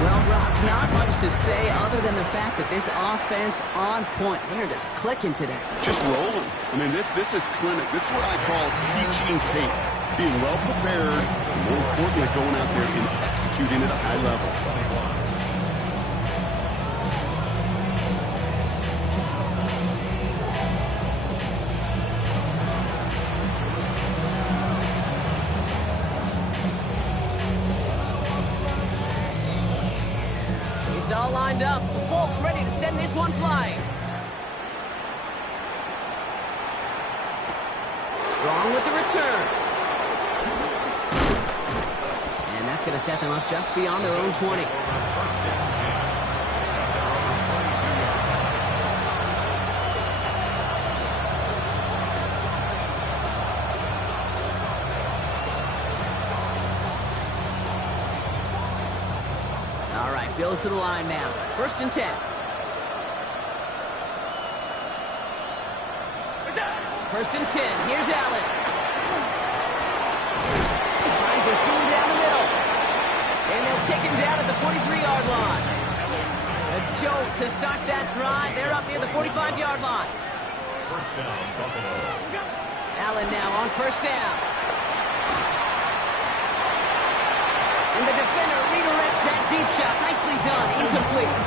Well, Brock, not much to say other than the fact that this offense on point. They're just clicking today. Just rolling. I mean, this is clinic. This is what I call teaching tape. Being well prepared, and more importantly, going out there and executing at a high level. It's all lined up. Folk ready to send this one flying. Strong with the return. And that's going to set them up just beyond their own 20. All right, Bills to the line now. First and 10. First and 10. Here's Allen. Finds a seam down the middle. And they'll take him down at the 43-yard line. A jolt to start that drive. They're up near the 45-yard line. First down, Buffalo. Allen now on first down. And the defender redirects that deep shot. Nicely done. Incomplete.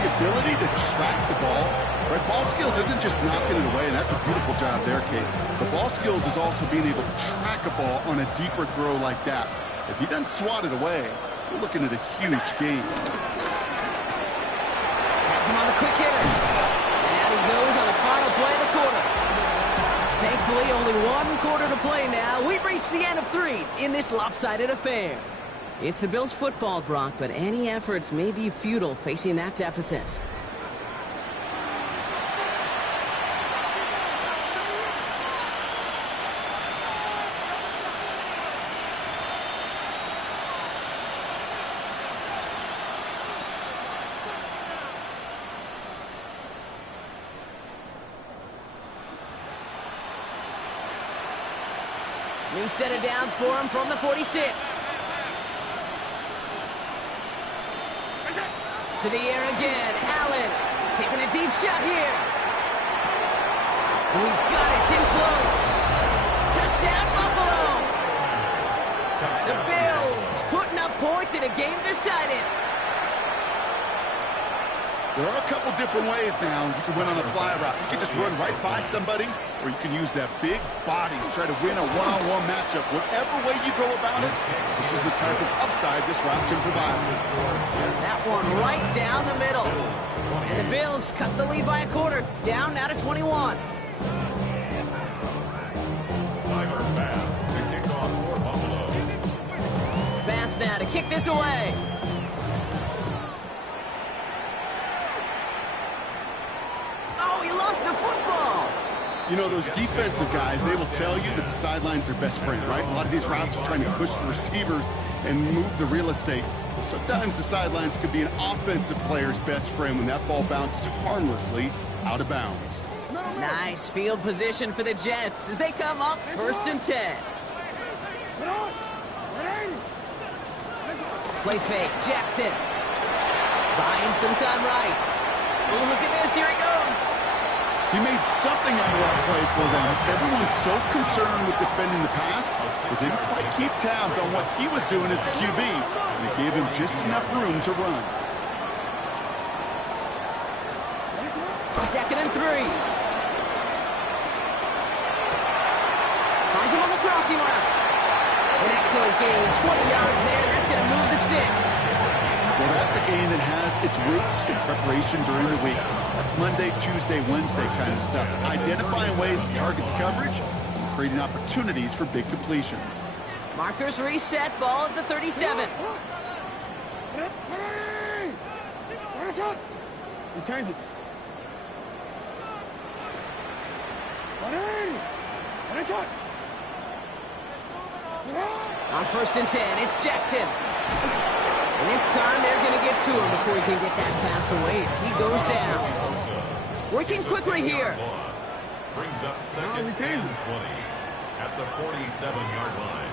The ability to track the ball. Right, ball skills isn't just knocking it away, and that's a beautiful job there, Kate. The ball skills is also being able to track a ball on a deeper throw like that. If he doesn't swat it away, we're looking at a huge game. Has him on the quick hitter. And out he goes on the final play of the quarter. Thankfully, only one quarter to play now. We've reached the end of 3 in this lopsided affair. It's the Bills football, Brock, but any efforts may be futile facing that deficit. New set of downs for him from the 46. To the air again. Allen taking a deep shot here. Oh, he's got it. It's in close. Touchdown, Buffalo. The Bills putting up points in a game decided. There are a couple different ways now you can win on a fly route. You can just run right by somebody, or you can use that big body and try to win a one-on-one matchup. Whatever way you go about it, this is the type of upside this route can provide. That one right down the middle. And the Bills cut the lead by a quarter. Down now to 21. Tyler Bass to kick off for Buffalo. Bass now to kick this away. Oh, he lost the football. You know, those defensive guys, they will tell you that the sidelines are best friend, right? A lot of these routes are trying to push the receivers and move the real estate. Sometimes the sidelines could be an offensive player's best friend when that ball bounces harmlessly out of bounds. Nice field position for the Jets as they come up 1st and 10. Play fake, Jackson. Buying some time right. Oh, look at this, here he goes. He made something out of that play for them. Everyone's so concerned with defending the pass, they didn't quite keep tabs on what he was doing as a QB. And they gave him just enough room to run. 2nd and 3. Finds him on the crossing route. An excellent gain, 20 yards there, and that's going to move the sticks. Well, that's a game that has its roots in preparation during the week. That's Monday, Tuesday, Wednesday kind of stuff. Identifying ways to target the coverage and creating opportunities for big completions. Markers reset, ball at the 37. On 1st and 10, it's Jackson. And this time they're going to get to him before he can get that pass away as he goes down. Working quickly here. Brings up 2nd and 20 at the 47-yard line.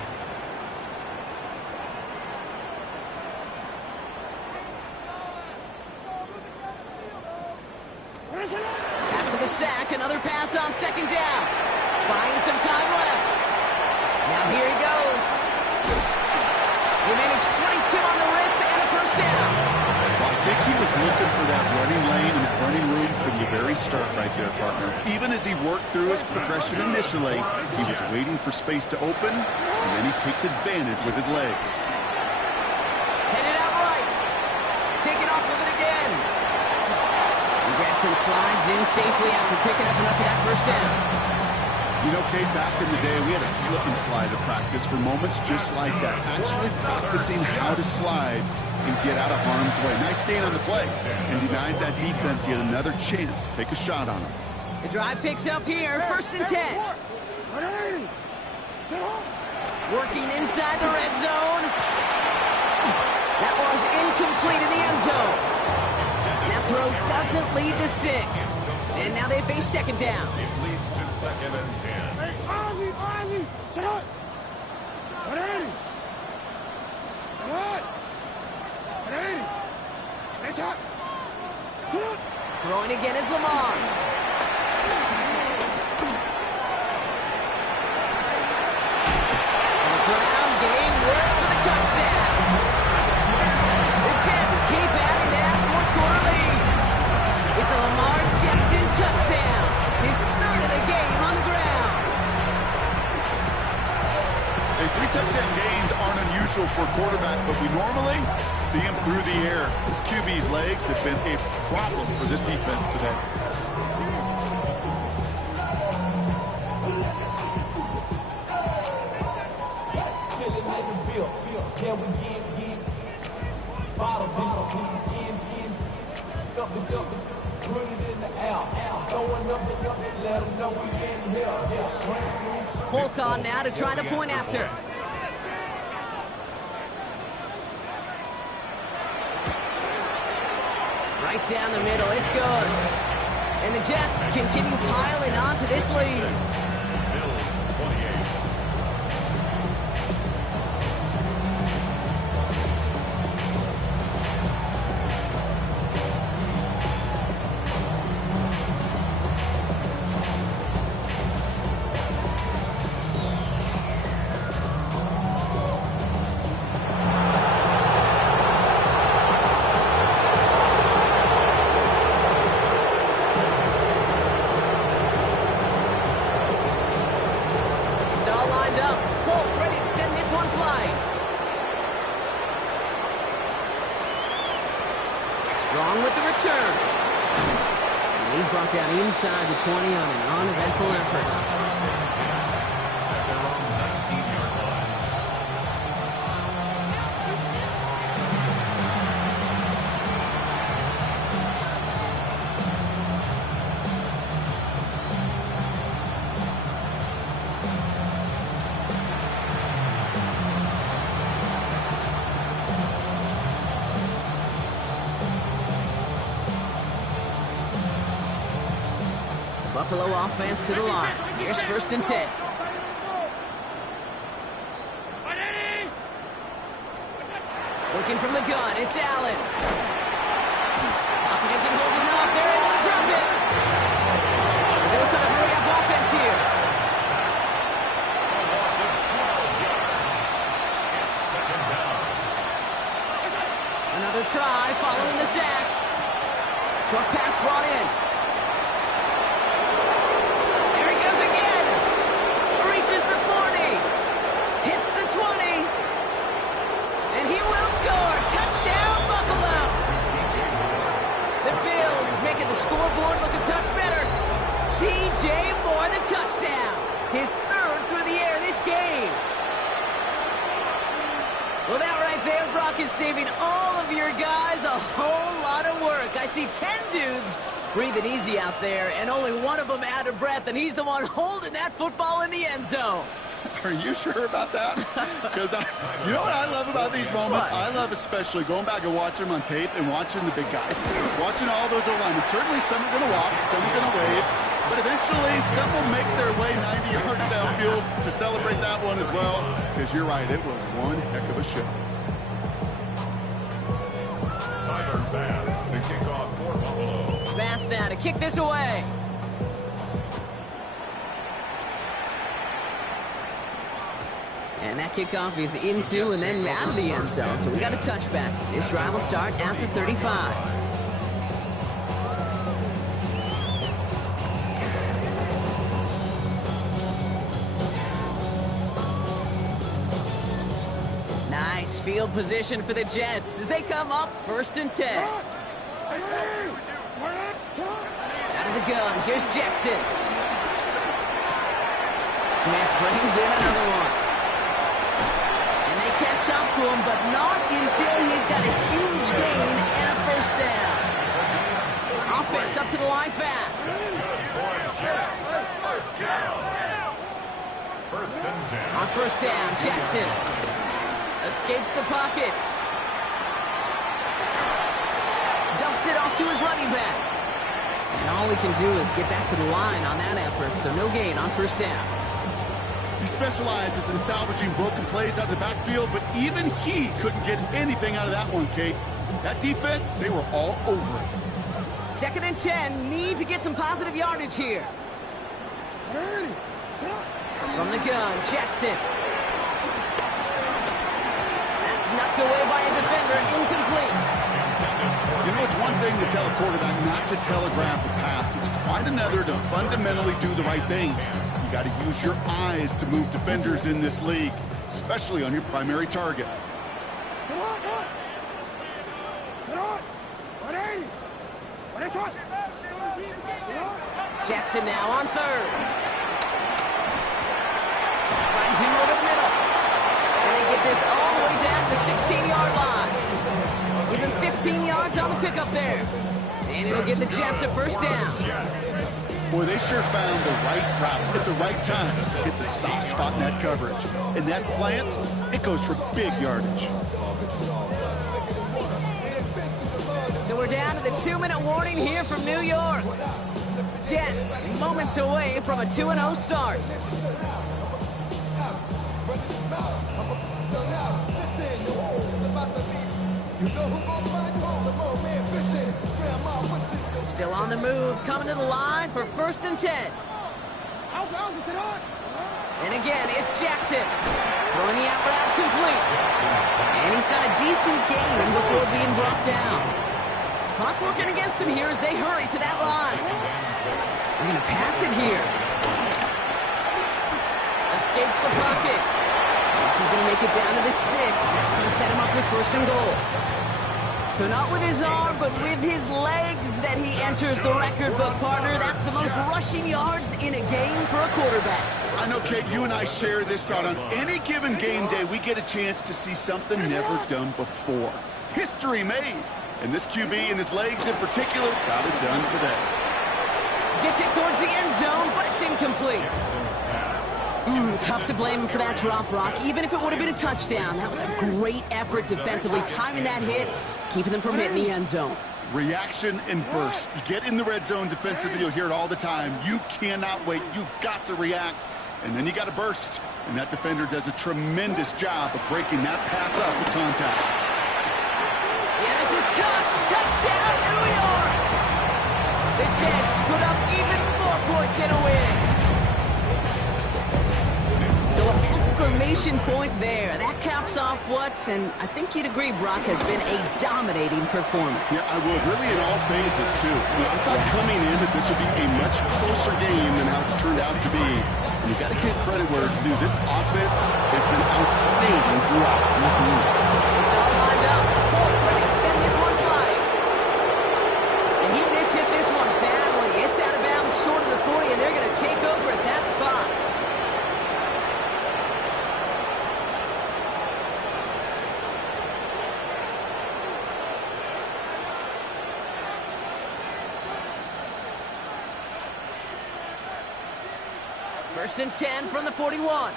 After the sack, another pass on 2nd down. Buying some time left. Now here he goes. He managed 22 on the rip and a 1st down. Well, I think he was looking for that running lane and that running room from the very start right there, partner. Even as he worked through his progression initially, he was waiting for space to open, and then he takes advantage with his legs. Headed out right. Taking off with it again. And Jackson slides in safely after picking up enough of that 1st down. You know, Kate, back in the day, we had a slip and slide to practice for moments just like that. Actually practicing how to slide and get out of harm's way. Nice gain on the play. And denied that defense yet another chance to take a shot on him. The drive picks up here, 1st and 10. Working inside the red zone. That one's incomplete in the end zone. That throw doesn't lead to 6. And now they face 2nd down. It leads to 2nd and 10. Throwing again is Lamar. On the ground, game works for the touchdown. The Jets keep adding that fourth-quarter lead. It's a Lamar Jackson touchdown. His third of the game on the ground. Hey, 3 touchdown gains aren't unusual for a quarterback, but we normally see him through the air. This QB's legs have been a problem for this defense today. Folk on now to try the point after. Right down the middle, it's good. And the Jets continue piling on to this lead. Bills 28. Wrong with the return. And he's brought down inside the 20 on an uneventful effort. At their own 19-yard line. Buffalo offense to the line. Here's 1st and 10. Working from the gun, it's Allen. Pocket isn't holding up. They're able to drop it. Those are the hurry-up offense here. A loss of 12 yards. It's 2nd down. Another try following the sack. Short pass brought in. Reaches the 40, hits the 20, and he will score. Touchdown, Buffalo. The Bills making the scoreboard look a touch better. DJ Moore, the touchdown. His 3rd through the air this game. Well, that right there, Brock, is saving all of your guys a whole lot of work. I see 10 dudes breathing easy out there, and only one of them out of breath, and he's the one holding that football in the end zone. Are you sure about that? Because you know what I love about these moments? What? I love especially going back and watching them on tape and watching the big guys. Watching all those O-linemen. Certainly some are going to walk, some are going to wave, but eventually some will make their way 90 yards downfield to celebrate that one as well. Because you're right, it was one heck of a show. Tyler Bass, the kickoff for Buffalo. Bass now to kick this away. And that kickoff is into and then out of the end zone. So we got a touchback. This drive will start at the 35. Nice field position for the Jets as they come up 1st and 10. Out of the gun, here's Jackson. Smith brings in another one. And they catch up to him, but not until he's got a huge gain and a 1st down. Offense up to the line fast. That's good for Jets. 1st down. 1st and 10. On 1st down, Jackson escapes the pocket. Dumps it off to his running back. And all he can do is get back to the line on that effort, so no gain on 1st down. He specializes in salvaging broken plays out of the backfield, but even he couldn't get anything out of that one, Kate. That defense, they were all over it. 2nd and 10, need to get some positive yardage here. From the gun, Jackson. That's knocked away by a defender, incomplete. You know, it's one thing to tell a quarterback not to telegraph a pass. It's quite another to fundamentally do the right things. You got to use your eyes to move defenders in this league, especially on your primary target. Jackson now on 3rd. Finds him over the middle. And they get this all the way down to the 16-yard line. Even 15 yards on the pickup there. And it'll give the Jets a 1st down. Boy, they sure found the right route at the right time to hit the soft spot in that coverage. And that slant, it goes for big yardage. So we're down to the 2-minute warning here from New York. Jets moments away from a 2-0 start. Still on the move, coming to the line for 1st and 10. And again, it's Jackson. Throwing the out route complete. And he's got a decent gain before being brought down. Clock working against him here as they hurry to that line. They're going to pass it here. Escapes the pocket. This is going to make it down to the 6. That's going to set him up with 1st and goal. So not with his arm, but with his legs that he enters the record book, partner. That's the most rushing yards in a game for a quarterback. I know, Kate, you and I share this thought. On any given game day, we get a chance to see something never done before. History made. And this QB and his legs in particular got it done today. Gets it towards the end zone, but it's incomplete. Tough to blame him for that drop, Brock. Even if it would have been a touchdown, that was a great effort defensively, timing that hit, keeping them from hitting the end zone. Reaction and burst. You get in the red zone defensively, you'll hear it all the time. You cannot wait. You've got to react. And then you got to burst. And that defender does a tremendous job of breaking that pass up with contact. Yeah, this is caught. Touchdown, New York! The Jets put up even more points in a win. So an exclamation point there. That caps off what, and I think you'd agree, Brock, has been a dominating performance. Yeah, I would. Really in all phases, too. I thought coming in that this would be a much closer game than how it's turned out to be. And you got to give credit where it's due. This offense has been outstanding throughout. It's all lined up. Ford ready to send this one flying. And he mishit this one badly. It's out of bounds short of the 40, and they're going to take over at that spot. First and 10 from the 41.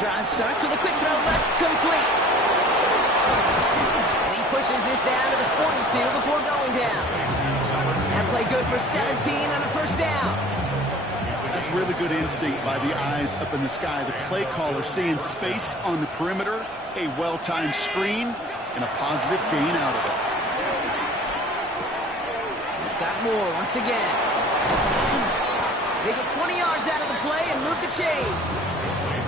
Drive starts with a quick throw left, complete. And he pushes this down to the 42 before going down. That play good for 17 and a 1st down. That's really good instinct by the eyes up in the sky. The play caller seeing space on the perimeter, a well-timed screen, and a positive gain out of it. He's got more once again. They get 20 yards out of the play and move the chains.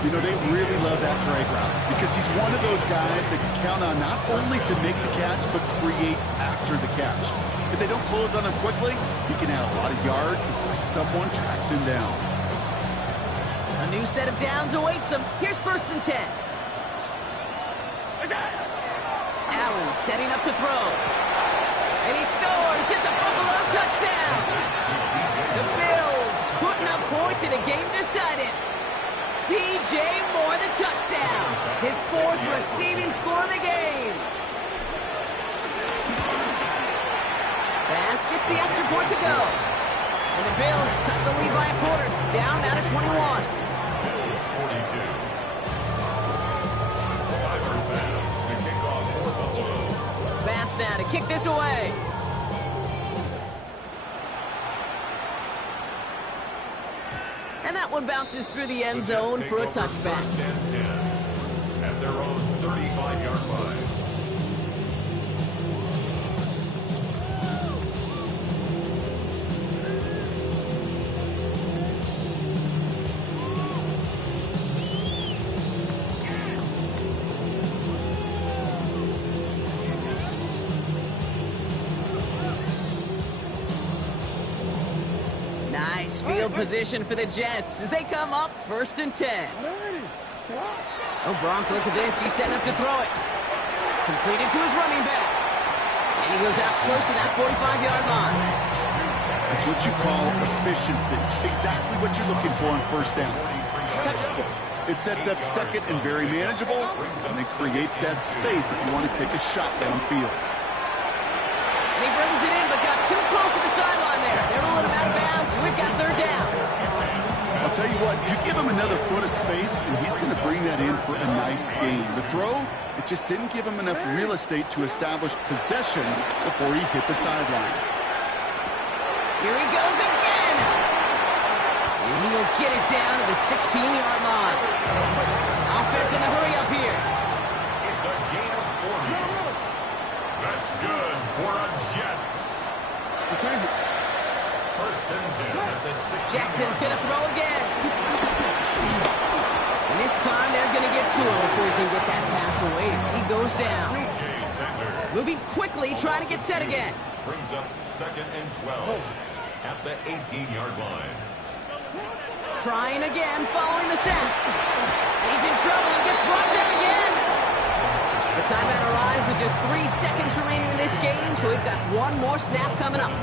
You know, they really love that drag route because he's one of those guys that can count on not only to make the catch, but create after the catch. If they don't close on him quickly, he can add a lot of yards before someone tracks him down. A new set of downs awaits him. Here's 1st and 10. Allen setting up to throw. And he scores. It's a Buffalo touchdown. The Bills putting up points in a game decided. DJ Moore the touchdown. His 4th receiving score of the game. Bass gets the extra point to go. And the Bills cut the lead by a quarter. Down now to 21. 42. Tyler Bass to kick off for Buffalo. Bass now to kick this away. And that one bounces through the end zone for a touchback. at their own 35-yard line. Nice field position for the Jets as they come up 1st and 10. Oh, Gronk, look at this. He's setting up to throw it. Completed to his running back. And he goes out close to that 45-yard line. That's what you call efficiency. Exactly what you're looking for on 1st down. Textbook. It sets up 2nd and very manageable, and it creates that space if you want to take a shot downfield. And he brings it in, but got too close to the sideline there. They're rolling him out of bounds. We've got 3rd down. I'll tell you what, you give him another foot of space, and he's going to bring that in for a nice gain. The throw, it just didn't give him enough real estate to establish possession before he hit the sideline. Here he goes again. And he will get it down to the 16-yard line. Offense in the hurry up here. It's a gain of 40. That's good for a Jets. 1st and 10 at the 16. Jackson's going to throw again. And this time they're going to get to him before he can get that pass away as he goes down. Moving quickly, trying to get set again. Brings up 2nd and 12 at the 18-yard line. Trying again, following the sack. He's in trouble and gets brought down again. The timeout arrives with just 3 seconds remaining in this game, so we've got one more snap coming up.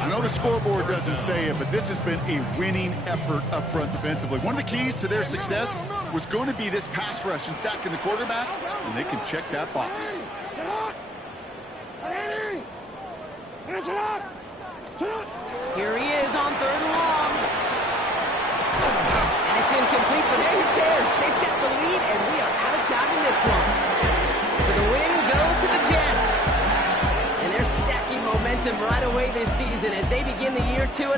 I know the scoreboard doesn't say it, but this has been a winning effort up front defensively. One of the keys to their success was going to be this pass rush and sacking the quarterback, and they can check that box. Here he is on 3rd and long. And it's incomplete, but hey, who cares? They've got the lead, and we are out of time in this one. So the win goes to the Jets. And they're stacking momentum right away this season as they begin the year 2-0.